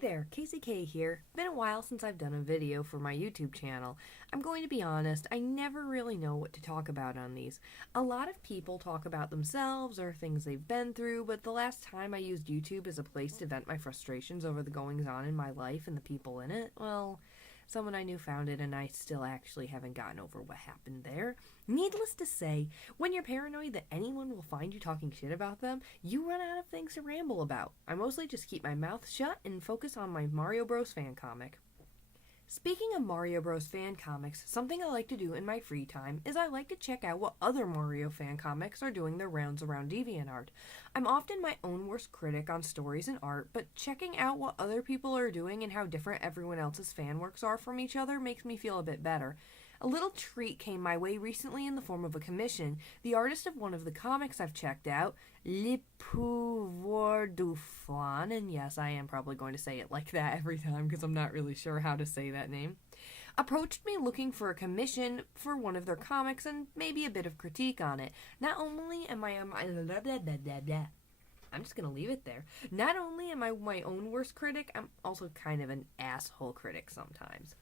there, Kaye here. Been a while since I've done a video for my YouTube channel. I'm going to be honest, I never really know what to talk about on these. A lot of people talk about themselves or things they've been through, but the last time I used YouTube as a place to vent my frustrations over the goings-on in my life and the people in it, well, someone I knew found it and I still actually haven't gotten over what happened there. Needless to say, when you're paranoid that anyone will find you talking shit about them, you run out of things to ramble about. I mostly just keep my mouth shut and focus on my Mario Bros fan comic. Speaking of Mario Bros fan comics, something I like to do in my free time is I like to check out what other Mario fan comics are doing their rounds around Deviantart. I'm often my own worst critic on stories and art, but checking out what other people are doing and how different everyone else's fan works are from each other makes me feel a bit better. A little treat came my way recently in the form of a commission. The artist of one of the comics I've checked out, Lepouvoirduflan, and yes, I am probably going to say it like that every time because I'm not really sure how to say that name, approached me looking for a commission for one of their comics and maybe a bit of critique on it. Not only am I I'm just going to leave it there. Not only am I my own worst critic, I'm also kind of an asshole critic sometimes.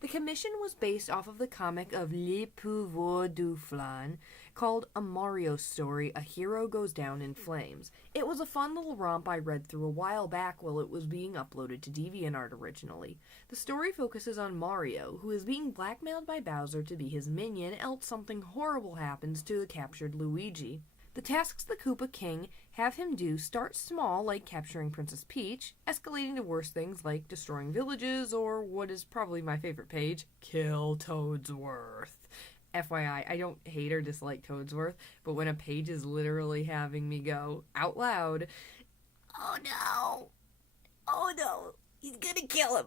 The commission was based off of the comic of Lepouvoirduflan called A Mario Story, A Hero Goes Down in Flames. It was a fun little romp I read through a while back while it was being uploaded to DeviantArt originally. The story focuses on Mario, who is being blackmailed by Bowser to be his minion, else something horrible happens to the captured Luigi. The tasks the Koopa King have him do start small, like capturing Princess Peach, escalating to worse things like destroying villages, or what is probably my favorite page, kill Toadsworth. FYI, I don't hate or dislike Toadsworth, but when a page is literally having me go out loud, oh no, he's gonna kill him.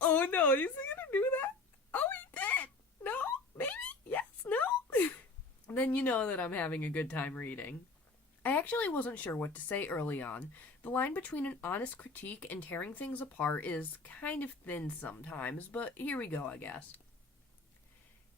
Oh no, he's gonna do that? Oh, he did. No, maybe, yes, no. Then you know that I'm having a good time reading. I actually wasn't sure what to say early on. The line between an honest critique and tearing things apart is kind of thin sometimes, but here we go, I guess.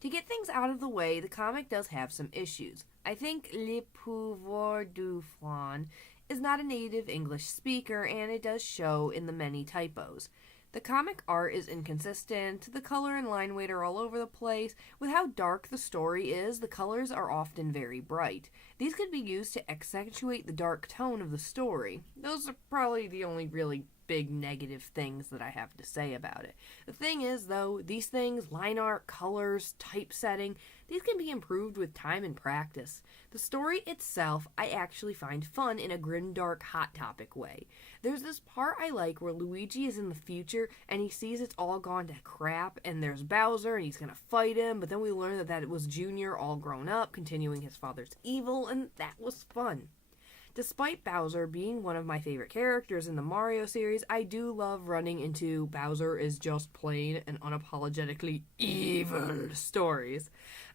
To get things out of the way, the comic does have some issues. I think Lepouvoirduflan is not a native English speaker, and it does show in the many typos. The comic art is inconsistent, the color and line weight are all over the place. With how dark the story is, the colors are often very bright. These could be used to accentuate the dark tone of the story. Those are probably the only really big negative things that I have to say about it. The thing is, though, these things, line art, colors, typesetting, these can be improved with time and practice. The story itself, I actually find fun in a grimdark, hot topic way. There's this part I like where Luigi is in the future and he sees it's all gone to crap and there's Bowser and he's gonna fight him, but then we learn that it was Junior all grown up, continuing his father's evil, and that was fun. Despite Bowser being one of my favorite characters in the Mario series, I do love running into Bowser is just plain and unapologetically evil stories.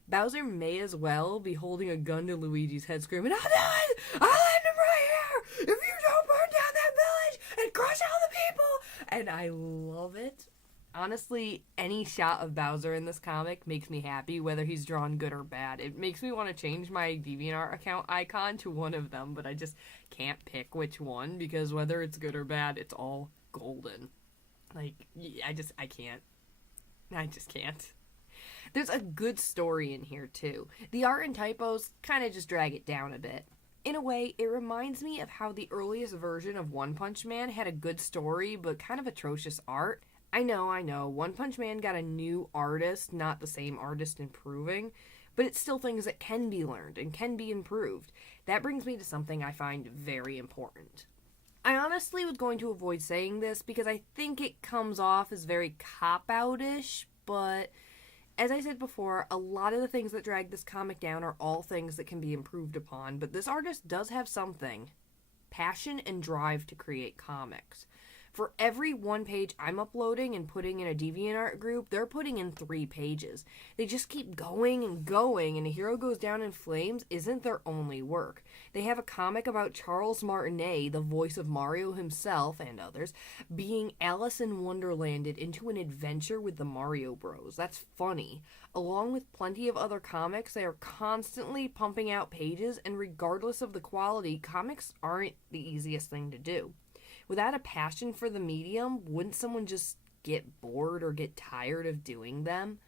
Bowser may as well be holding a gun to Luigi's head screaming, I'll do it! I'll end him right here! If you don't burn down that village and crush all the people! And I love it. Honestly, any shot of Bowser in this comic makes me happy, whether he's drawn good or bad. It makes me want to change my DeviantArt account icon to one of them, but I just can't pick which one, because whether it's good or bad, it's all golden. I can't. I just can't. There's a good story in here, too. The art and typos kind of just drag it down a bit. In a way, it reminds me of how the earliest version of One Punch Man had a good story, but kind of atrocious art. I know, One Punch Man got a new artist, not the same artist improving, but it's still things that can be learned and can be improved. That brings me to something I find very important. I honestly was going to avoid saying this because I think it comes off as very cop-out-ish, but as I said before, a lot of the things that drag this comic down are all things that can be improved upon, but this artist does have something: passion and drive to create comics. For every one page I'm uploading and putting in a DeviantArt group, they're putting in 3 pages. They just keep going and going, and A Hero Goes Down in Flames isn't their only work. They have a comic about Charles Martinet, the voice of Mario himself and others, being Alice in Wonderlanded into an adventure with the Mario Bros. That's funny. Along with plenty of other comics, they are constantly pumping out pages, and regardless of the quality, comics aren't the easiest thing to do. Without a passion for the medium, wouldn't someone just get bored or get tired of doing them?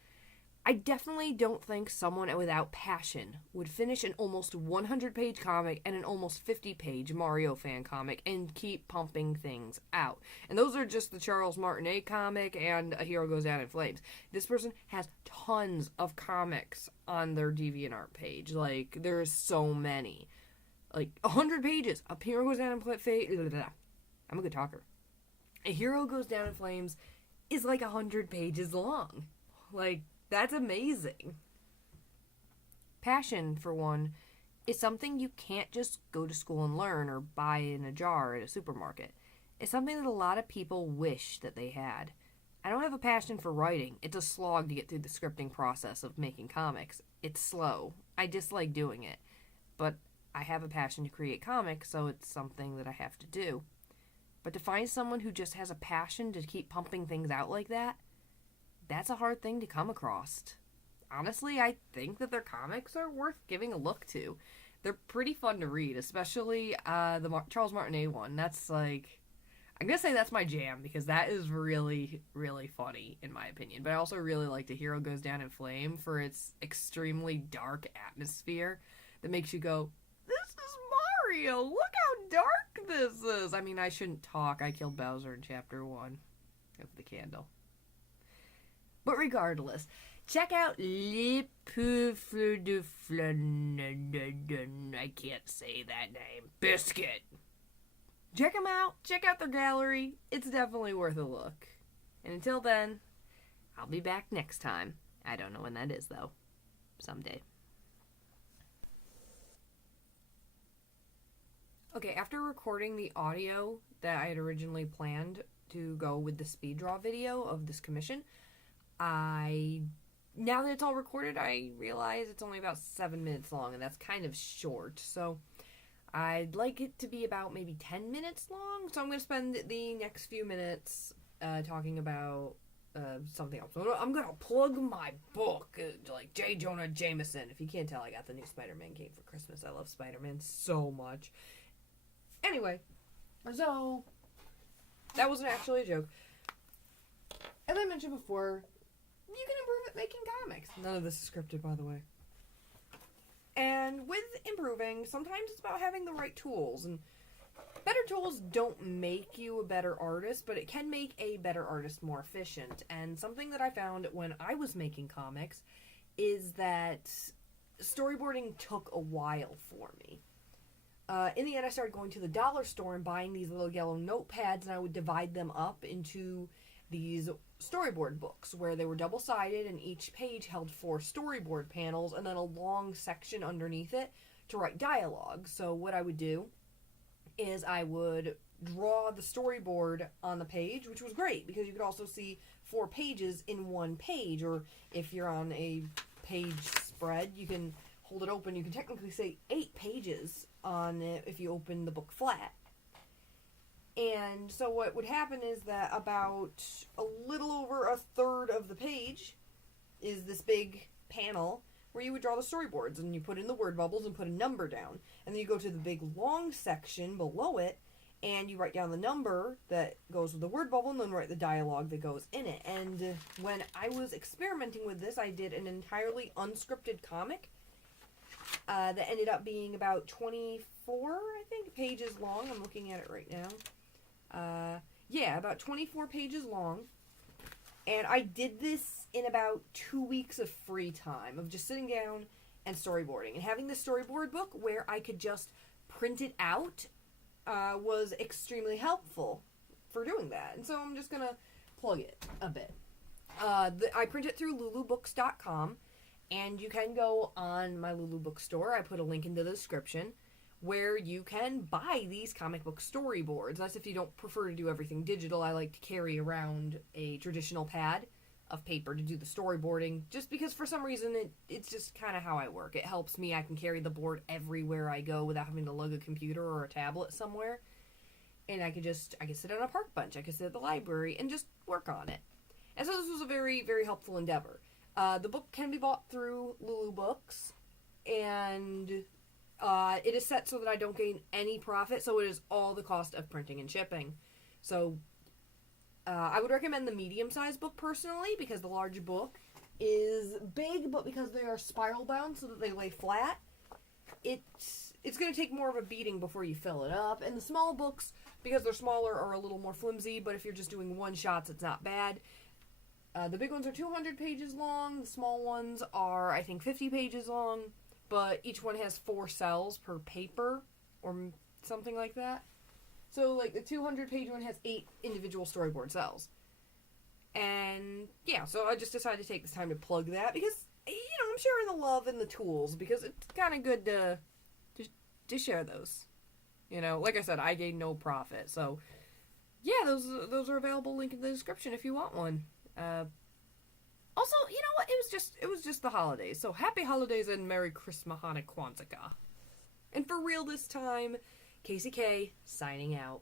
I definitely don't think someone without passion would finish an almost 100-page comic and an almost 50-page Mario fan comic and keep pumping things out. And those are just the Charles Martinet comic and A Hero Goes Down in Flames. This person has tons of comics on their DeviantArt page. Like, there's so many. Like, 100 pages. A Hero Goes Down in Flames. I'm a good talker. A Hero Goes Down in Flames is like 100 pages long. Like, that's amazing. Passion, for one, is something you can't just go to school and learn or buy in a jar at a supermarket. It's something that a lot of people wish that they had. I don't have a passion for writing. It's a slog to get through the scripting process of making comics. It's slow. I dislike doing it. But I have a passion to create comics, so it's something that I have to do. But to find someone who just has a passion to keep pumping things out like that, that's a hard thing to come across. Honestly, I think that their comics are worth giving a look to. They're pretty fun to read, especially the Charles Martinet one. That's like, I'm going to say that's my jam, because that is really, really funny, in my opinion. But I also really like The Hero Goes Down in Flame for its extremely dark atmosphere that makes you go, this is Mario! Look how dark this is! I mean, I shouldn't talk. I killed Bowser in Chapter 1 of the candle. But regardless, check out Lepouvoirduflan. I can't say that name. Biscuit. Check them out. Check out their gallery. It's definitely worth a look. And until then, I'll be back next time. I don't know when that is, though. Someday. Okay, after recording the audio that I had originally planned to go with the speed draw video of this commission, now that it's all recorded, I realize it's only about 7 minutes long, and that's kind of short, so I'd like it to be about maybe 10 minutes long, so I'm going to spend the next few minutes talking about something else. I'm going to plug my book, like J. Jonah Jameson. If you can't tell, I got the new Spider-Man game for Christmas. I love Spider-Man so much. Anyway, so that wasn't actually a joke. As I mentioned before, you can improve at making comics. None of this is scripted, by the way. And with improving, sometimes it's about having the right tools. And better tools don't make you a better artist, but it can make a better artist more efficient. And something that I found when I was making comics is that storyboarding took a while for me. In the end, I started going to the dollar store and buying these little yellow notepads, and I would divide them up into these storyboard books where they were double-sided, and each page held 4 storyboard panels and then a long section underneath it to write dialogue. So what I would do is I would draw the storyboard on the page, which was great because you could also see 4 pages in one page, or if you're on a page spread, you can hold it open. You can technically say 8 pages on it if you open the book flat. And so what would happen is that about a little over a third of the page is this big panel where you would draw the storyboards, and you put in the word bubbles and put a number down. And then you go to the big long section below it, and you write down the number that goes with the word bubble, and then write the dialogue that goes in it. And when I was experimenting with this, I did an entirely unscripted comic that ended up being about 24, I think, pages long. I'm looking at it right now. Yeah, about 24 pages long. And I did this in about 2 weeks of free time, of just sitting down and storyboarding. And having this storyboard book where I could just print it out was extremely helpful for doing that. And so I'm just going to plug it a bit. I print it through lulubooks.com, and you can go on my Lulu Book store. I put a link in the description where you can buy these comic book storyboards. That's if you don't prefer to do everything digital. I like to carry around a traditional pad of paper to do the storyboarding, just because for some reason it's just kind of how I work. It helps me. I can carry the board everywhere I go without having to lug a computer or a tablet somewhere. And I could sit on a park bench. I could sit at the library and just work on it. And so this was a very, very helpful endeavor. The book can be bought through Lulu Books, and it is set so that I don't gain any profit, so it is all the cost of printing and shipping. So I would recommend the medium-sized book personally, because the large book is big, but because they are spiral bound so that they lay flat, it's going to take more of a beating before you fill it up. And the small books, because they're smaller, are a little more flimsy, but if you're just doing one-shots, it's not bad. The big ones are 200 pages long. The small ones are, I think, 50 pages long, but each one has 4 cells per paper, or something like that. So, like, the 200-page one has 8 individual storyboard cells. And, yeah, so I just decided to take this time to plug that, because, you know, I'm sharing the love and the tools, because it's kind of good to share those. You know, like I said, I gain no profit, so, yeah, those are available, link in the description if you want one. Also, you know what, it was just the holidays, so happy holidays and Merry Christmas, Hanukkah, Kwanzaa. And for real this time, Kaye, signing out.